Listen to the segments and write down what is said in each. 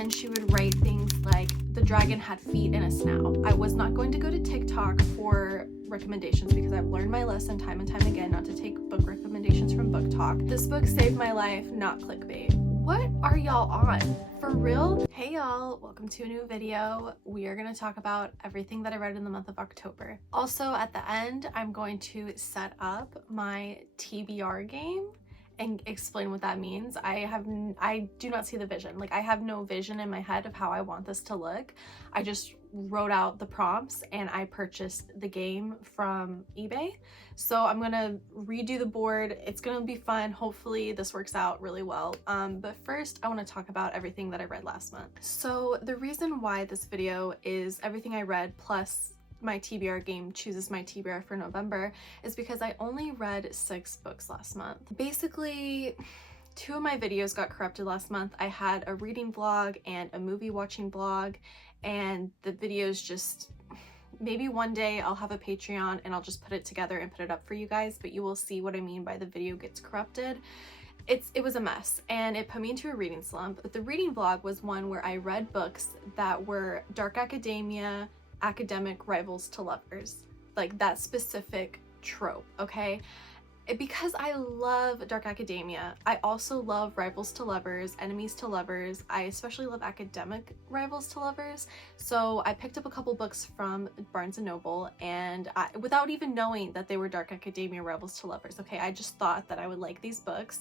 then she would write things like the dragon had feet and a snout. I was not going to go to TikTok for recommendations because I've learned my lesson time and time again not to take book recommendations from Book Talk. This book saved my life, not clickbait. What are y'all on? For real? Hey y'all, welcome to a new video. We are going to talk about everything that I read in the month of October. Also, at the end, I'm going to set up my TBR game and explain what that means. I do not see the vision. Like, I have no vision in my head of how I want this to look. I just wrote out the prompts and I purchased the game from eBay. So I'm gonna redo the board. It's gonna be fun. Hopefully this works out really well. But first I wanna talk about everything that I read last month. So the reason why this video is everything I read plus my TBR game chooses my TBR for November is because I only read 6 books last month. Basically, 2 of my videos got corrupted last month. I had a reading vlog and a movie watching vlog, and the videos just, maybe one day I'll have a Patreon and I'll just put it together and put it up for you guys, but you will see what I mean by the video gets corrupted. It was a mess and it put me into a reading slump. But the reading vlog was one where I read books that were dark academia, academic rivals to lovers, like that specific trope, okay? Because I love dark academia, I also love rivals to lovers, enemies to lovers. I especially love academic rivals to lovers. So I picked up a couple books from Barnes & Noble and without even knowing that they were dark academia rivals to lovers, okay? I just thought that I would like these books.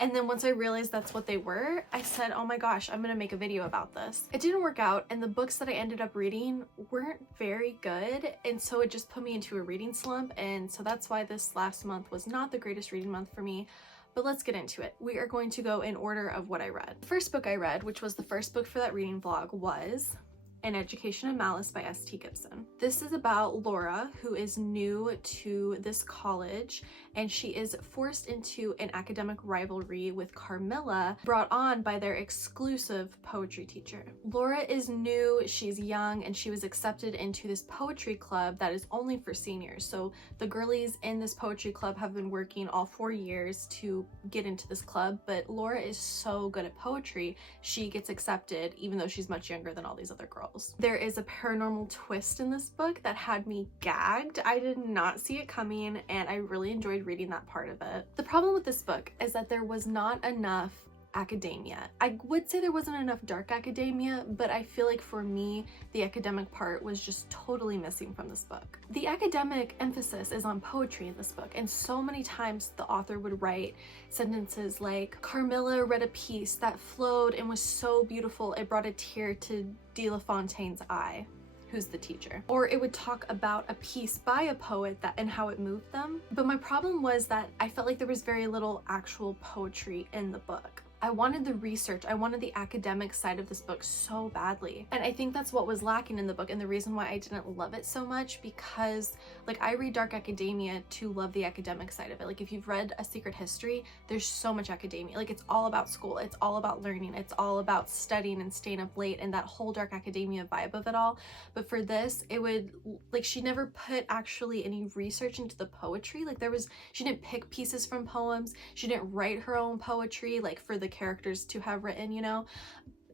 And then once I realized that's what they were, I said, oh my gosh, I'm gonna make a video about this. It didn't work out, and the books that I ended up reading weren't very good, and so it just put me into a reading slump, and so that's why this last month was not the greatest reading month for me. But let's get into it. We are going to go in order of what I read. The first book I read, which was the first book for that reading vlog, was An Education of Malice by S.T. Gibson. This is about Laura, who is new to this college, and she is forced into an academic rivalry with Carmilla, brought on by their exclusive poetry teacher. Laura is new, she's young, and she was accepted into this poetry club that is only for seniors. So the girlies in this poetry club have been working all 4 years to get into this club, but Laura is so good at poetry, she gets accepted even though she's much younger than all these other girls. There is a paranormal twist in this book that had me gagged. I did not see it coming, and I really enjoyed reading that part of it. The problem with this book is that there was not enough academia. I would say there wasn't enough dark academia, but I feel like for me, the academic part was just totally missing from this book. The academic emphasis is on poetry in this book, and so many times the author would write sentences like, Carmilla read a piece that flowed and was so beautiful it brought a tear to De La Fontaine's eye, who's the teacher. Or it would talk about a piece by a poet and how it moved them. But my problem was that I felt like there was very little actual poetry in the book. I wanted the research, I wanted the academic side of this book so badly. And I think that's what was lacking in the book, and the reason why I didn't love it so much, because like I read dark academia to love the academic side of it. Like if you've read A Secret History, there's so much academia. Like it's all about school, it's all about learning, it's all about studying and staying up late and that whole dark academia vibe of it all. But for this, it would, like, she never put actually any research into the poetry. Like she didn't pick pieces from poems, she didn't write her own poetry like for the characters to have written, you know?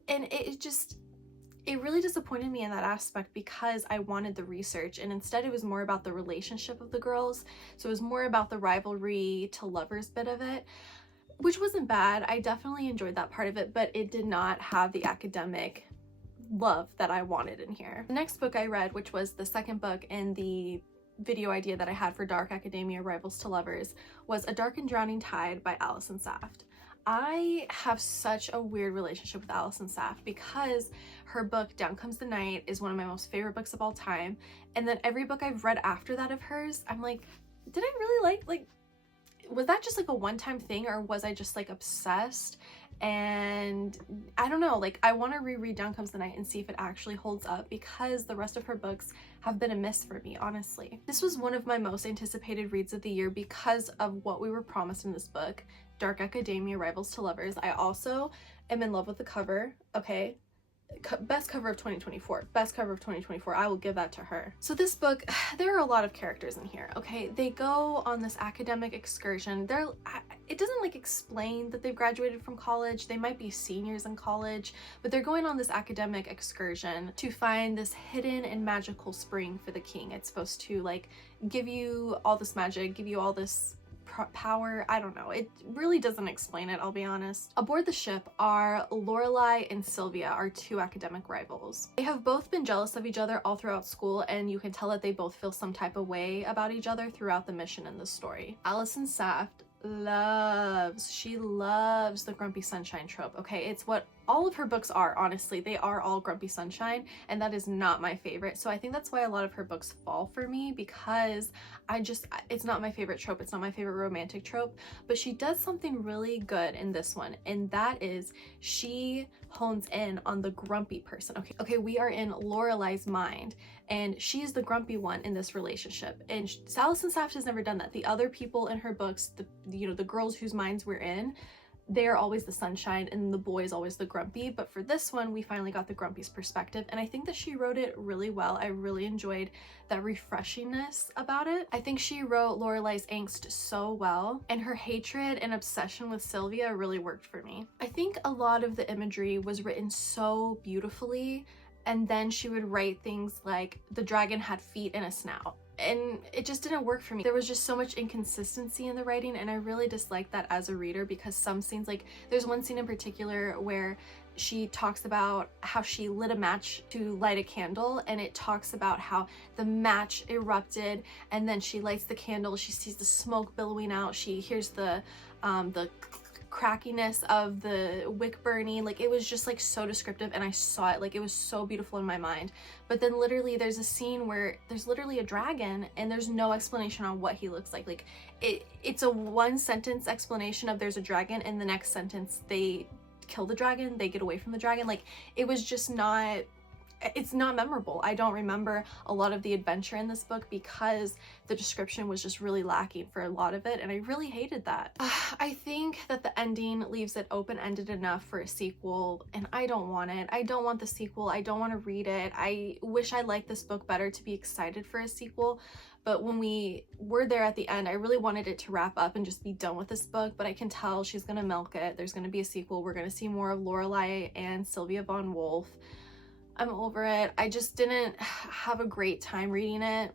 And it really disappointed me in that aspect because I wanted the research, and instead it was more about the relationship of the girls. So it was more about the rivalry to lovers bit of it, which wasn't bad. I definitely enjoyed that part of it, but it did not have the academic love that I wanted in here. The next book I read, which was the second book in the video idea that I had for Dark Academia Rivals to Lovers, was A Dark and Drowning Tide by Allison Saft. I have such a weird relationship with Allison Saft because her book Down Comes the Night is one of my most favorite books of all time, and then every book I've read after that of hers, I'm like, did I really like was that just like a one-time thing, or was I just like obsessed? And I don't know, like I want to reread Down Comes the Night and see if it actually holds up, because the rest of her books have been a miss for me, honestly. This was one of my most anticipated reads of the year because of what we were promised in this book, Dark Academia Rivals to Lovers. I also am in love with the cover, okay? best cover of 2024, best cover of 2024. I will give that to her. So this book, there are a lot of characters in here. Okay, they go on this academic excursion. It doesn't like explain that they've graduated from college. They might be seniors in college, but they're going on this academic excursion to find this hidden and magical spring for the king. It's supposed to like give you all this magic, give you all this power. I don't know, it really doesn't explain it, I'll be honest. Aboard the ship are Lorelai and Sylvia, our two academic rivals. They have both been jealous of each other all throughout school, and you can tell that they both feel some type of way about each other throughout the mission in this story. Allison Saft loves the grumpy sunshine trope. Okay, it's what all of her books are, honestly. They are all grumpy sunshine, and that is not my favorite. So I think that's why a lot of her books fall for me, because it's not my favorite trope. It's not my favorite romantic trope, but she does something really good in this one, and that is she hones in on the grumpy person. Okay, we are in Lorelai's mind, and she's the grumpy one in this relationship, and Allison Saft has never done that. The other people in her books, the girls whose minds we're in, they're always the sunshine and the boy's always the grumpy. But for this one, we finally got the grumpy's perspective, and I think that she wrote it really well. I really enjoyed that refreshingness about it. I think she wrote Lorelai's angst so well, and her hatred and obsession with Sylvia really worked for me. I think a lot of the imagery was written so beautifully, and then she would write things like the dragon had feet and a snout, and it just didn't work for me. There was just so much inconsistency in the writing, and I really disliked that as a reader, because some scenes, like there's one scene in particular where she talks about how she lit a match to light a candle, and it talks about how the match erupted, and then she lights the candle, she sees the smoke billowing out, she hears the crackiness of the wick burning. Like, it was just like so descriptive, and I saw it, like it was so beautiful in my mind. But then literally there's a scene where there's literally a dragon, and there's no explanation on what he looks like it's a one sentence explanation of there's a dragon, and the next sentence they kill the dragon, they get away from the dragon. Like, it was just not, it's not memorable. I don't remember a lot of the adventure in this book because the description was just really lacking for a lot of it, and I really hated that. I think that the ending leaves it open-ended enough for a sequel, and I don't want it. I don't want the sequel. I don't want to read it. I wish I liked this book better to be excited for a sequel, but when we were there at the end, I really wanted it to wrap up and just be done with this book, but I can tell she's gonna milk it. There's gonna be a sequel. We're gonna see more of Lorelai and Sylvia von Wolf. I'm over it. I just didn't have a great time reading it.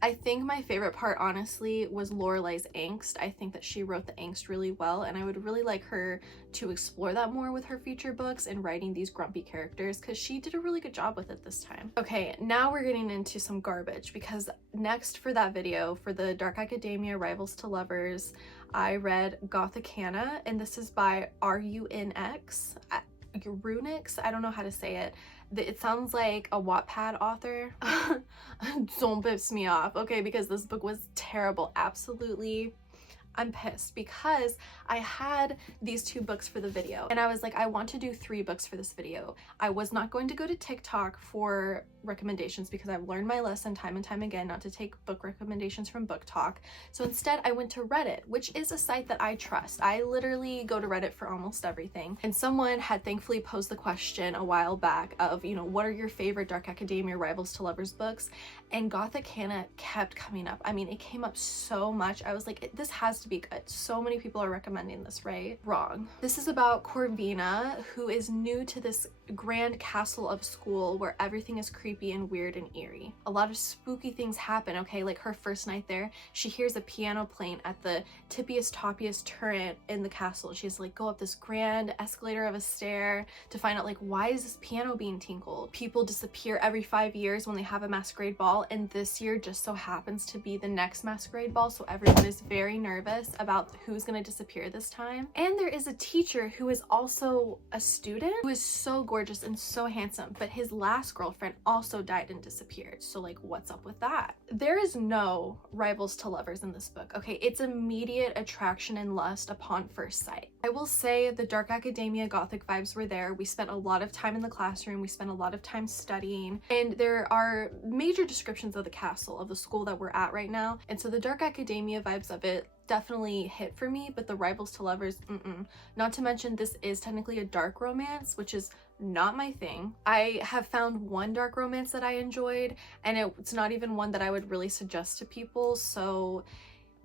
I think my favorite part, honestly, was Lorelai's angst. I think that she wrote the angst really well, and I would really like her to explore that more with her future books and writing these grumpy characters, because she did a really good job with it this time. Okay, now we're getting into some garbage, because next for that video, for the Dark Academia Rivals to Lovers, I read Gothicana, and this is by Runix. Runix? I don't know how to say it. It sounds like a Wattpad author. Don't piss me off, okay, because this book was terrible. Absolutely, I'm pissed, because I had these 2 books for the video, and I was like, I want to do 3 books for this video. I was not going to go to TikTok for recommendations, because I've learned my lesson time and time again not to take book recommendations from Book Talk. So instead I went to Reddit, which is a site that I trust. I literally go to Reddit for almost everything, and someone had thankfully posed the question a while back of, you know, what are your favorite Dark Academia Rivals to Lovers books, and Gothicana kept coming up. I mean, it came up so much. I was like, this has to be good. So many people are recommending this, right? Wrong. This is about Corvina, who is new to this grand castle of school where everything is creepy and weird and eerie. A lot of spooky things happen, okay? Like her first night there, she hears a piano playing at the tippiest toppiest turret in the castle. She has to like go up this grand escalator of a stair to find out like, why is this piano being tinkled? People disappear every 5 years when they have a masquerade ball, and this year just so happens to be the next masquerade ball, so everyone is very nervous about who's gonna disappear this time. And there is a teacher who is also a student who is so gorgeous and so handsome, but his last girlfriend also died and disappeared. So like, what's up with that? There is no rivals to lovers in this book, okay? It's immediate attraction and lust upon first sight. I will say the Dark Academia Gothic vibes were there. We spent a lot of time in the classroom, we spent a lot of time studying, and there are major descriptions of the castle, of the school that we're at right now, and so the Dark Academia vibes of it definitely hit for me, but the rivals to lovers, not to mention this is technically a dark romance, which is not my thing. I have found one dark romance that I enjoyed, and it's not even one that I would really suggest to people, so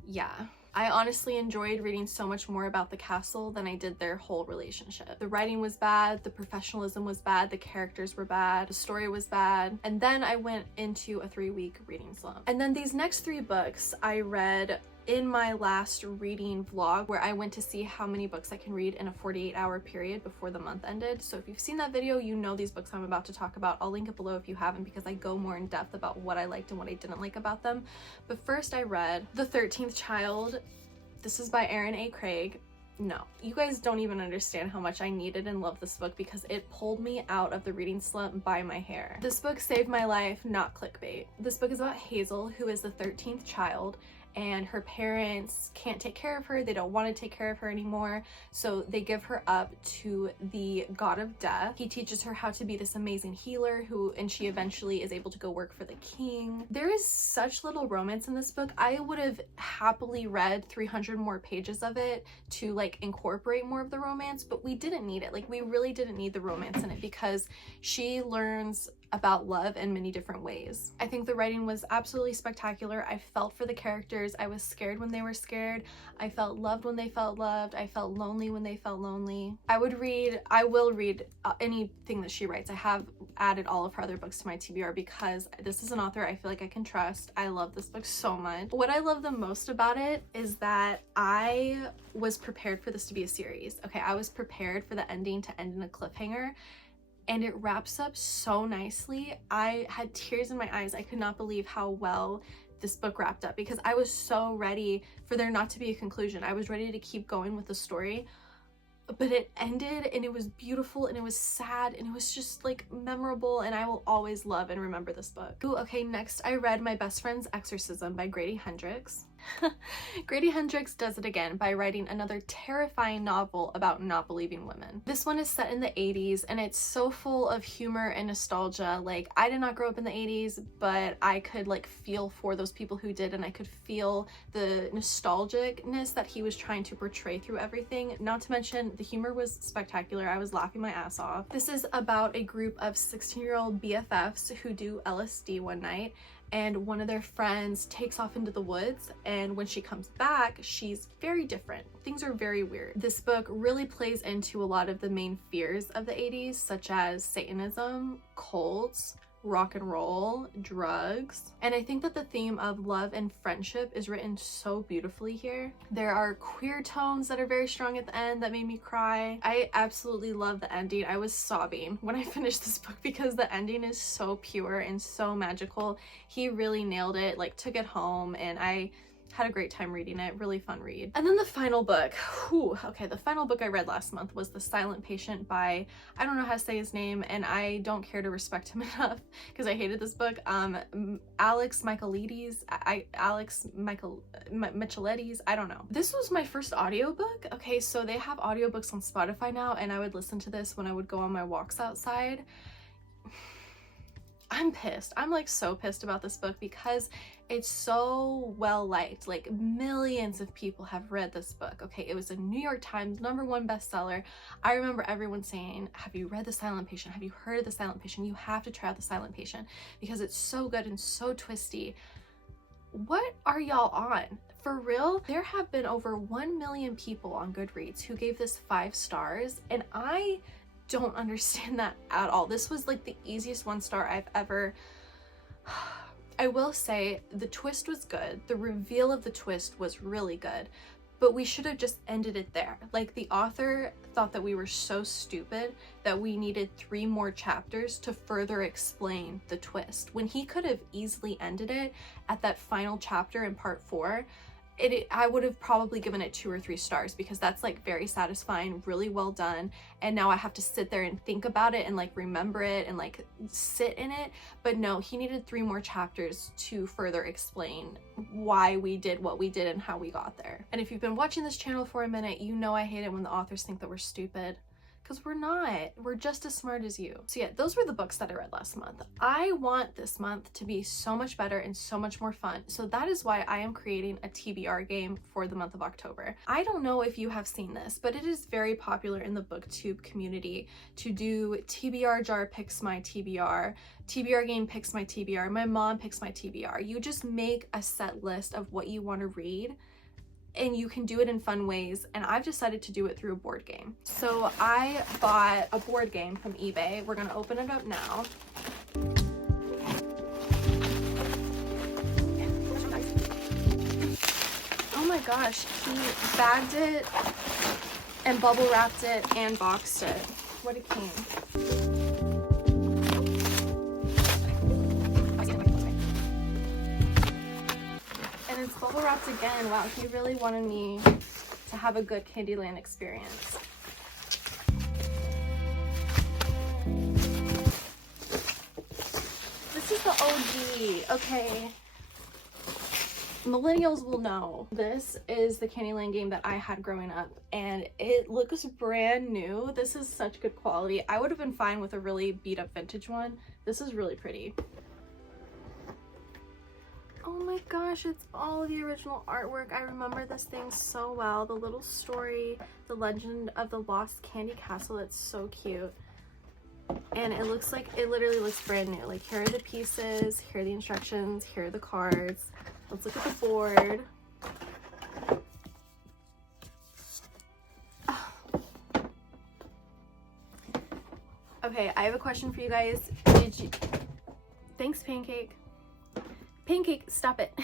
yeah. I honestly enjoyed reading so much more about the castle than I did their whole relationship. The writing was bad, the professionalism was bad, the characters were bad, the story was bad, and then I went into a 3-week reading slump. And then these next 3 books I read in my last reading vlog, where I went to see how many books I can read in a 48-hour period before the month ended. So if you've seen that video, you know these books I'm about to talk about. I'll link it below if you haven't, because I go more in depth about what I liked and what I didn't like about them. But first I read The 13th Child. This is by Erin A. Craig. No, you guys don't even understand how much I needed and loved this book, because it pulled me out of the reading slump by my hair. This book saved my life, not clickbait. This book is about Hazel, who is the 13th child, and her parents can't take care of her. They don't want to take care of her anymore, so they give her up to the god of death. He teaches her how to be this amazing healer, and she eventually is able to go work for the king. There is such little romance in this book. I would have happily read 300 more pages of it to like incorporate more of the romance, but we didn't need it. Like, we really didn't need the romance in it, because she learns about love in many different ways. I think the writing was absolutely spectacular. I felt for the characters. I was scared when they were scared. I felt loved when they felt loved. I felt lonely when they felt lonely. I will read anything that she writes. I have added all of her other books to my TBR, because this is an author I feel like I can trust. I love this book so much. What I love the most about it is that I was prepared for this to be a series. Okay, I was prepared for the ending to end in a cliffhanger, and it wraps up so nicely. I had tears in my eyes. I could not believe how well this book wrapped up, because I was so ready for there not to be a conclusion. I was ready to keep going with the story, but it ended, and it was beautiful, and it was sad, and it was just like memorable, and I will always love and remember this book. Ooh, okay, next I read My Best Friend's Exorcism by Grady Hendrix. Grady Hendrix does it again by writing another terrifying novel about not believing women. This one is set in the 80s, and it's so full of humor and nostalgia. Like, I did not grow up in the 80s, but I could like feel for those people who did, and I could feel the nostalgicness that he was trying to portray through everything. Not to mention, the humor was spectacular. I was laughing my ass off. This is about a group of 16-year-old BFFs who do LSD one night, and one of their friends takes off into the woods, and when she comes back, she's very different. Things are very weird. This book really plays into a lot of the main fears of the 80s, such as Satanism, cults, rock and roll, drugs, and I think that the theme of love and friendship is written so beautifully here. There are queer tones that are very strong at the end that made me cry. I absolutely love the ending. I was sobbing when I finished this book, because the ending is so pure and so magical. He really nailed it, like took it home, and I had a great time reading it. Really fun read. And then the final book, okay, the final book I read last month was The Silent Patient by, I don't know how to say his name, and I don't care to respect him enough because I hated this book. Alex Michaelides, Michaelides, I don't know. This was my first audiobook. Okay, so they have audiobooks on Spotify now, and I would listen to this when I would go on my walks outside. I'm pissed. I'm like so pissed about this book, because it's so well liked. Like, millions of people have read this book. Okay, it was a New York Times #1 bestseller. I remember everyone saying, have you read The Silent Patient? Have you heard of The Silent Patient? You have to try out The Silent Patient, because it's so good and so twisty. What are y'all on? For real? There have been over 1 million people on Goodreads who gave this 5 stars, and I don't understand that at all. This was like the easiest 1 star I've ever. I will say the twist was good. The reveal of the twist was really good, but we should have just ended it there. Like, the author thought that we were so stupid that we needed 3 more chapters to further explain the twist, when he could have easily ended it at that final chapter in part 4. I would have probably given it 2 or 3 stars, because that's like very satisfying, really well done, and now I have to sit there and think about it and like remember it and like sit in it. But no, he needed 3 more chapters to further explain why we did what we did and how we got there. And if you've been watching this channel for a minute, you know I hate it when the authors think that we're stupid, because we're not. We're just as smart as you. So yeah, those were the books that I read last month. I want this month to be so much better and so much more fun. So that is why I am creating a TBR game for the month of October. I don't know if you have seen this, but it is very popular in the booktube community to do TBR jar picks my TBR, TBR game picks my TBR, my mom picks my TBR. You just make a set list of what you want to read, and you can do it in fun ways, and I've decided to do it through a board game. So I bought a board game from eBay. We're gonna open it up now. Oh my gosh, he bagged it and bubble wrapped it and boxed it. What a king. And it's bubble wrapped again. Wow, he really wanted me to have a good Candyland experience. This is the OG. Okay. Millennials will know. This is the Candyland game that I had growing up, and it looks brand new. This is such good quality. I would have been fine with a really beat up vintage one. This is really pretty. Oh my gosh, it's all the original artwork. I remember this thing so well. The little story, the legend of the lost candy castle. That's so cute. And it looks like, it literally looks brand new. Like, here are the pieces, here are the instructions, here are the cards. Let's look at the board. Oh. Okay, I have a question for you guys. Thanks, Pancake. Pancake, stop it.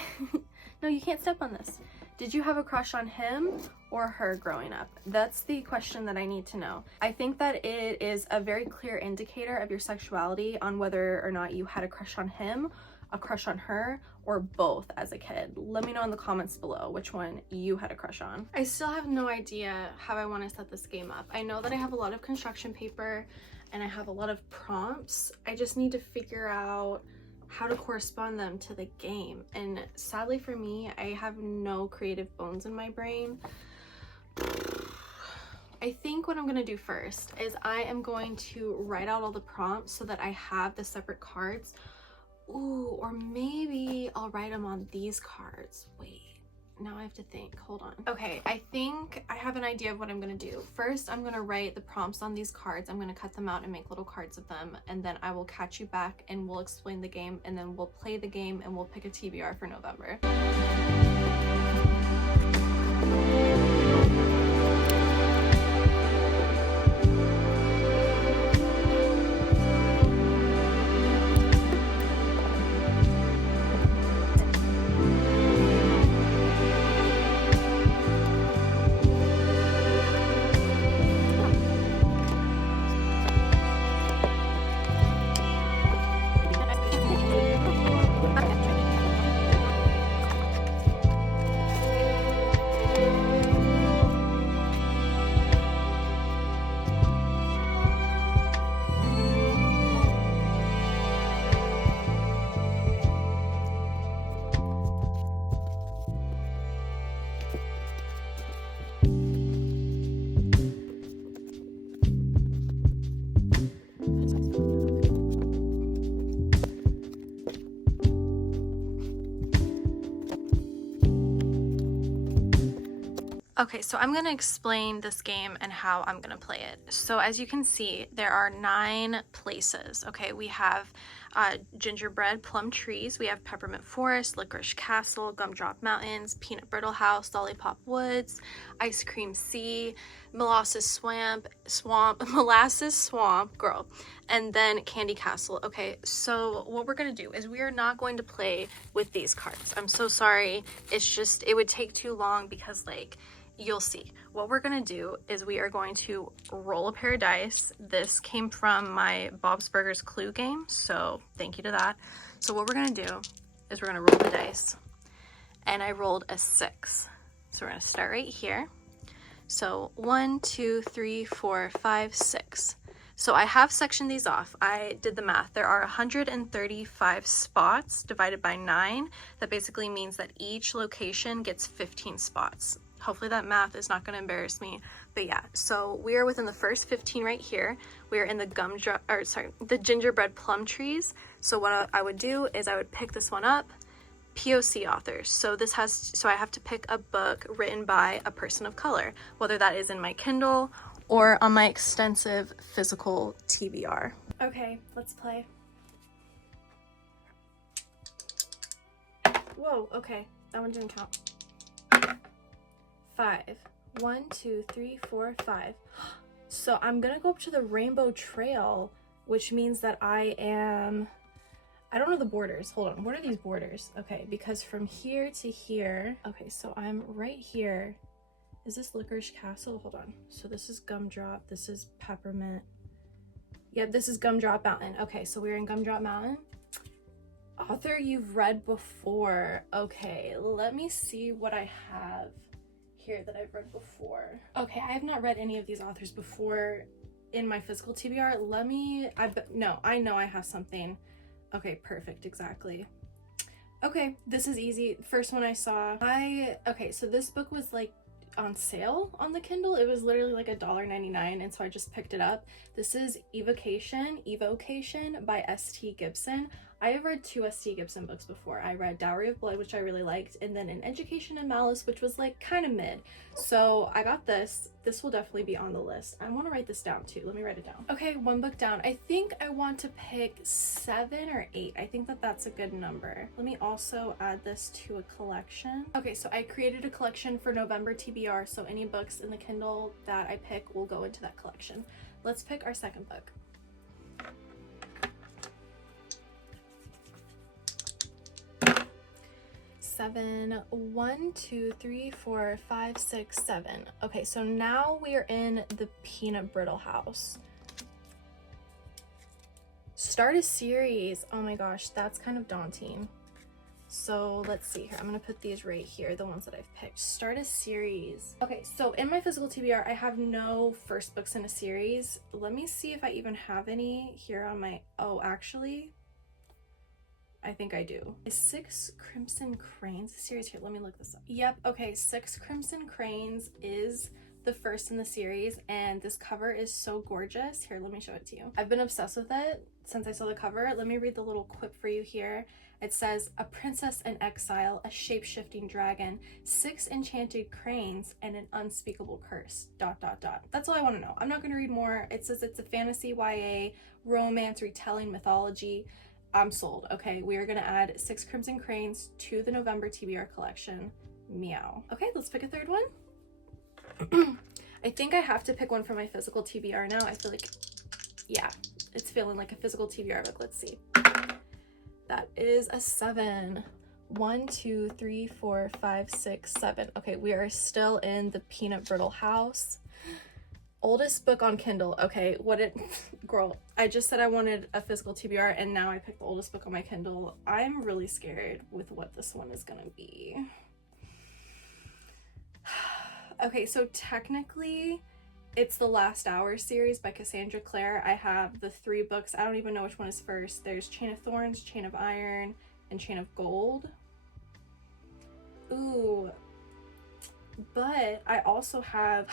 No, you can't step on this. Did you have a crush on him or her growing up? That's the question that I need to know. I think that it is a very clear indicator of your sexuality on whether or not you had a crush on him, a crush on her, or both as a kid. Let me know in the comments below which one you had a crush on. I still have no idea how I want to set this game up. I know that I have a lot of construction paper and I have a lot of prompts. I just need to figure out how to correspond them to the game. And sadly for me, I have no creative bones in my brain. I think what I'm gonna do first is I am going to write out all the prompts so that I have the separate cards. Ooh, or maybe I'll write them on these cards. Wait, now I have to think, hold on. Okay, I think I have an idea of what I'm gonna do. First, I'm gonna write the prompts on these cards. I'm gonna cut them out and make little cards of them, and then I will catch you back and we'll explain the game, and then we'll play the game and we'll pick a TBR for November. Okay, so I'm gonna explain this game and how I'm gonna play it. So as you can see, there are 9 places. Okay, we have gingerbread plum trees, we have peppermint forest, licorice castle, gumdrop mountains, peanut brittle house, lollipop woods, ice cream sea, molasses swamp, girl, and then candy castle. Okay, so what we're gonna do is we are not going to play with these cards. I'm so sorry. It's just, it would take too long because, like, you'll see. What we're gonna do is we are going to roll a pair of dice. This came from my Bob's Burgers Clue game, so thank you to that. So what we're gonna do is we're gonna roll the dice, and I rolled a 6. So we're gonna start right here. So 1, 2, 3, 4, 5, 6. So I have sectioned these off. I did the math. There are 135 spots divided by 9. That basically means that each location gets 15 spots. Hopefully that math is not going to embarrass me. But yeah, so we are within the first 15 right here. We are in the gingerbread plum trees. So what I would do is I would pick this one up. POC authors. So I have to pick a book written by a person of color, whether that is in my Kindle or on my extensive physical TBR. Okay, let's play. Whoa, okay, that one didn't count. 5. 1, 2, 3, 4, 5. So I'm gonna go up to the Rainbow Trail, which means that I don't know the borders. Hold on, what are these borders? Okay, because from here to here, okay, so I'm right here. Is this Licorice Castle? Hold on. So this is Gumdrop, this is Peppermint. Yep, this is Gumdrop Mountain. Okay, so we're in Gumdrop Mountain. Author you've read before. Okay, let me see what I have here that I've read before. Okay, I have not read any of these authors before in my physical TBR. I know I have something. Okay, perfect, exactly. Okay, this is easy. First one I saw. Okay, so this book was like on sale on the Kindle. It was literally like $1.99, and so I just picked it up. This is Evocation by S.T. Gibson. I have read 2 S.T. Gibson books before. I read Dowry of Blood, which I really liked, and then An Education in Malice, which was like kind of mid. So I got this. This will definitely be on the list. I want to write this down too. Let me write it down. Okay, 1 book down. I think I want to pick 7 or 8. I think that's a good number. Let me also add this to a collection. Okay, so I created a collection for November TBR, so any books in the Kindle that I pick will go into that collection. Let's pick our second book. 7. 1, 2, 3, 4, 5, 6, 7. Okay, so now we are in the Peanut Brittle house. Start a series. Oh my gosh, that's kind of daunting. So let's see here. I'm gonna put these right here, the ones that I've picked. Start a series. Okay, so in my physical TBR, I have no first books in a series. Let me see if I even have any here on my, oh, actually, I think I do. Is 6 Crimson Cranes a series? Here, let me look this up. Yep, okay, 6 Crimson Cranes is the first in the series, and this cover is so gorgeous. Here, let me show it to you. I've been obsessed with it since I saw the cover. Let me read the little quip for you here. It says, a princess in exile, a shape-shifting dragon, 6 enchanted cranes, and an unspeakable curse, ... That's all I want to know. I'm not going to read more. It says it's a fantasy YA, romance, retelling, mythology. I'm sold. Okay, we are gonna add 6 Crimson Cranes to the November TBR collection. Meow. Okay, let's pick a third one. I think I have to pick one for my physical TBR now. I feel like, yeah, it's feeling like a physical TBR book. Let's see. That is a 7. 1, 2, 3, 4, 5, 6, 7. Okay, we are still in the Peanut Brittle house. Oldest book on Kindle. Okay, girl, I just said I wanted a physical TBR, and now I picked the oldest book on my Kindle. I'm really scared with what this one is gonna be. Okay, so technically it's the Last Hour series by Cassandra Clare. I have the 3 books. I don't even know which one is first. There's Chain of Thorns, Chain of Iron, and Chain of Gold. Ooh, but I also have,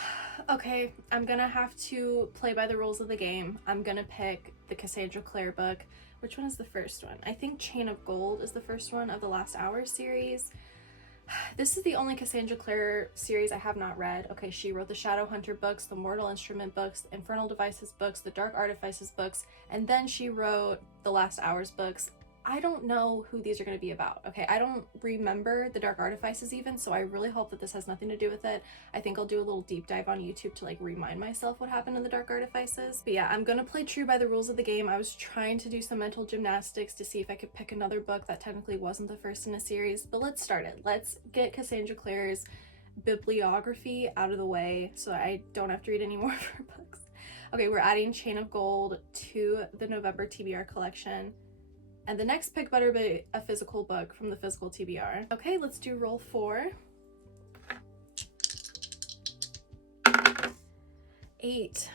okay, I'm gonna have to play by the rules of the game. I'm gonna pick the Cassandra Clare book. Which one is the first one? I think Chain of Gold is the first one of the Last Hour series. This is the only Cassandra Clare series I have not read. Okay, she wrote the Shadowhunter books, the Mortal Instrument books, the Infernal Devices books, the Dark Artifices books, and then she wrote the Last Hours books. I don't know who these are going to be about. Okay, I don't remember the Dark Artifices even, so I really hope that this has nothing to do with it. I think I'll do a little deep dive on YouTube to like remind myself what happened in the Dark Artifices. But yeah, I'm gonna play true by the rules of the game. I was trying to do some mental gymnastics to see if I could pick another book that technically wasn't the first in a series, but let's start it. Let's get Cassandra Clare's bibliography out of the way so I don't have to read any more of her books. Okay, we're adding Chain of Gold to the November TBR collection. And the next pick better be a physical book from the physical TBR. Okay, let's do roll 4. 8.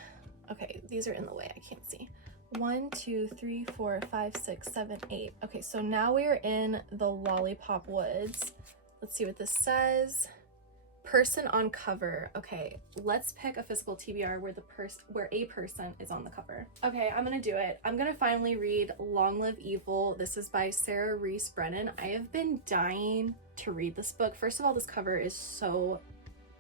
Okay, these are in the way, I can't see. 1, 2, 3, 4, 5, 6, 7, 8. Okay, so now we are in the Lollipop Woods. Let's see what this says. Person on cover. Okay, let's pick a physical TBR where a person is on the cover. Okay, I'm gonna do it. I'm gonna finally read Long Live Evil. This is by Sarah Reese Brennan. I have been dying to read this book. First of all, this cover is so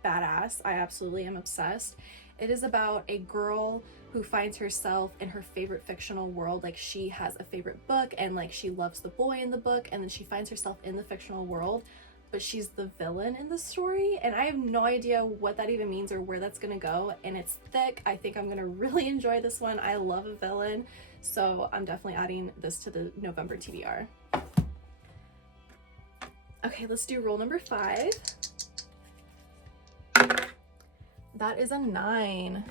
badass. I absolutely am obsessed. It is about a girl who finds herself in her favorite fictional world. Like, she has a favorite book and like she loves the boy in the book, and then she finds herself in the fictional world, but she's the villain in the story, and I have no idea what that even means or where that's gonna go, and it's thick. I think I'm gonna really enjoy this one. I love a villain, so I'm definitely adding this to the November TBR. Okay, let's do roll number 5. That is a 9.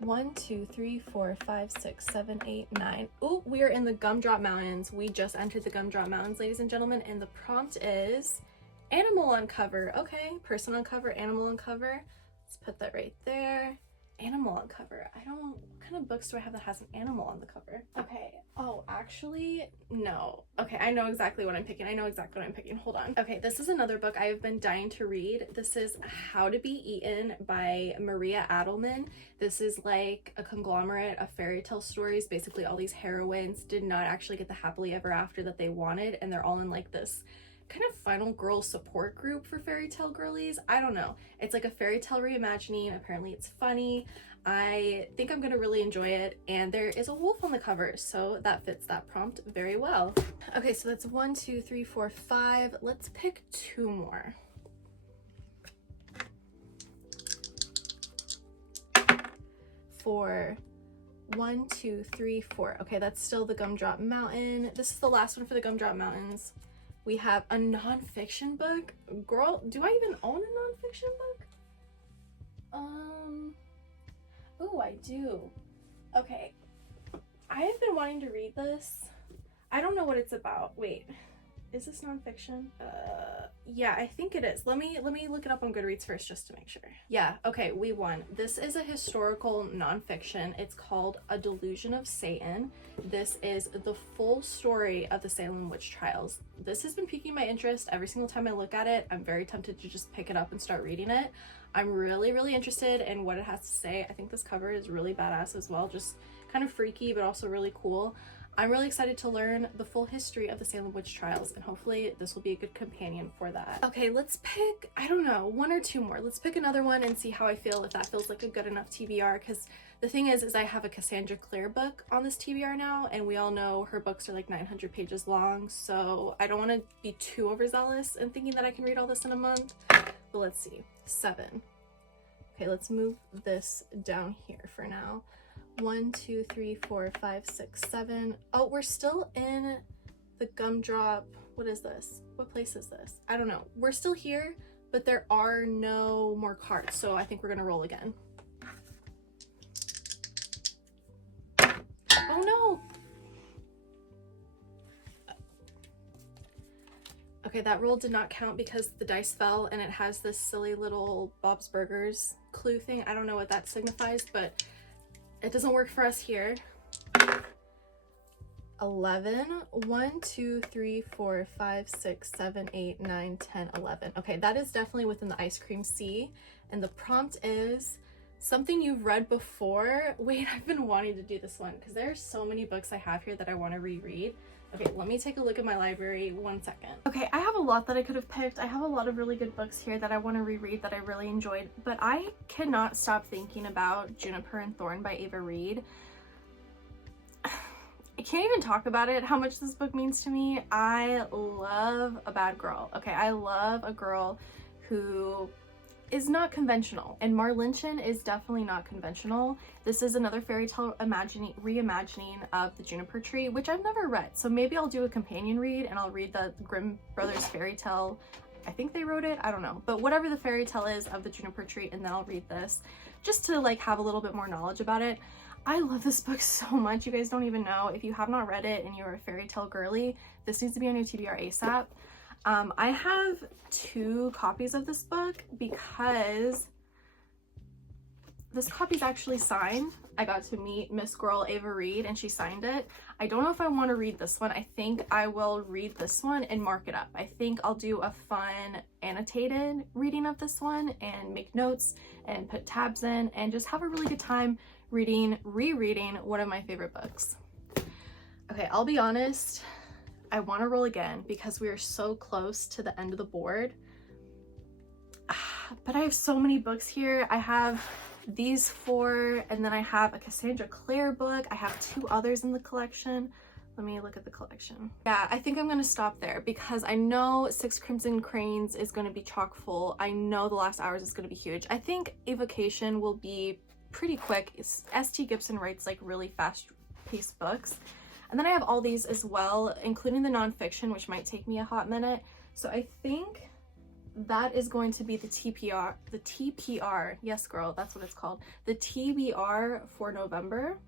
1, 2, 3, 4, 5, 6, 7, 8, 9. Oh, we are in the Gumdrop Mountains. We just entered the Gumdrop Mountains, ladies and gentlemen, and the prompt is animal on cover. Okay, person on cover, animal on cover. Let's put that right there. Animal on cover. What kind of books do I have that has an animal on the cover? Okay. Oh, actually, no. Okay, I know exactly what I'm picking. Hold on. Okay, this is another book I have been dying to read. This is How to Be Eaten by Maria Adelman. This is like a conglomerate of fairy tale stories. Basically, all these heroines did not actually get the happily ever after that they wanted, and they're all in like this kind of final girl support group for fairy tale girlies. I don't know. It's like a fairy tale reimagining. Apparently it's funny. I think I'm gonna really enjoy it, and there is a wolf on the cover, so that fits that prompt very well. Okay, so that's 1, 2, 3, 4, 5. Let's pick 2 more. For 1, 2, 3, 4. Okay, that's still the Gumdrop Mountain. This is the last one for the Gumdrop Mountains. We have a nonfiction book. Girl, do I even own a nonfiction book? Oh, I do. Okay. I have been wanting to read this. I don't know what it's about. Wait, is this nonfiction? Yeah, I think it is. Let me look it up on Goodreads first just to make sure. Yeah, okay, we won. This is a historical nonfiction. It's called A Delusion of Satan. This is the full story of the Salem witch trials. This has been piquing my interest every single time I look at it. I'm very tempted to just pick it up and start reading it. I'm really interested in what it has to say. I think this cover is really badass as well, just kind of freaky but also really cool. I'm really excited to learn the full history of the Salem witch trials, and hopefully this will be a good companion for that. Okay, let's pick, I don't know, 1 or 2 more. Let's pick another one and see how I feel, if that feels like a good enough TBR, because the thing is I have a Cassandra Clare book on this TBR now, and we all know her books are like 900 pages long, so I don't want to be too overzealous in thinking that I can read all this in a month. But let's see. 7. Okay, let's move this down here for now. 1, 2, 3, 4, 5, 6, 7. Oh, we're still in the Gumdrop. What is this? What place is this? I don't know. We're still here, but there are no more cards, so I think we're gonna roll again. Oh no! Okay, that roll did not count because the dice fell, and it has this silly little Bob's Burgers clue thing. I don't know what that signifies, but it doesn't work for us here. 11. 1, 2, 3, 4, 5, 6, 7, 8, 9, 10, 11. Okay, that is definitely within the ice cream sea. And the prompt is something you've read before. Wait, I've been wanting to do this one because there are so many books I have here that I want to reread. Okay, let me take a look at my library 1 second. Okay, I have a lot that I could have picked. I have a lot of really good books here that I want to reread that I really enjoyed, but I cannot stop thinking about Juniper and Thorn by Ava Reed. I can't even talk about it, how much this book means to me. I love a bad girl. Okay, I love a girl who is not conventional, and Marlinchin is definitely not conventional. This is another fairy tale reimagining of the Juniper Tree, which I've never read, so maybe I'll do a companion read and I'll read the Grimm Brothers fairy tale. I think they wrote it, I don't know, but whatever the fairy tale is of the Juniper Tree, and then I'll read this just to like have a little bit more knowledge about it. I love this book so much. You guys don't even know. If you have not read it and you're a fairy tale girly, this needs to be on your TBR ASAP. I have 2 copies of this book because this copy's actually signed. I got to meet Miss Girl Ava Reed and she signed it. I don't know if I want to read this one. I think I will read this one and mark it up. I think I'll do a fun annotated reading of this one and make notes and put tabs in and just have a really good time rereading one of my favorite books. Okay, I'll be honest, I want to roll again because we are so close to the end of the board. But I have so many books here. I have these 4, and then I have a Cassandra Clare book. I have 2 others in the collection. Let me look at the collection. Yeah, I think I'm gonna stop there because I know 6 Crimson Cranes is gonna be chock full. I know The Last Hours is gonna be huge. I think Evocation will be pretty quick. S.T. Gibson writes like really fast-paced books. And then I have all these as well, including the nonfiction, which might take me a hot minute. So I think that is going to be the TPR, yes girl, that's what it's called, the TBR for November.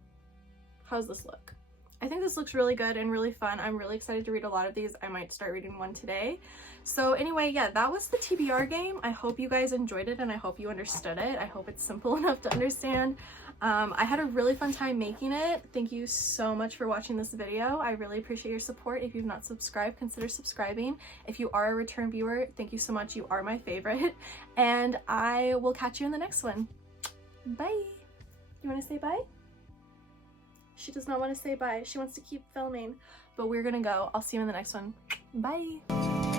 How's this look? I think this looks really good and really fun. I'm really excited to read a lot of these. I might start reading one today. So anyway, yeah, that was the TBR game. I hope you guys enjoyed it and I hope you understood it. I hope it's simple enough to understand. I had a really fun time making it. Thank you so much for watching this video. I really appreciate your support. If you've not subscribed, consider subscribing. If you are a return viewer, thank you so much. You are my favorite. And I will catch you in the next one. Bye. You want to say bye? She does not want to say bye. She wants to keep filming, but we're gonna go. I'll see you in the next one. Bye.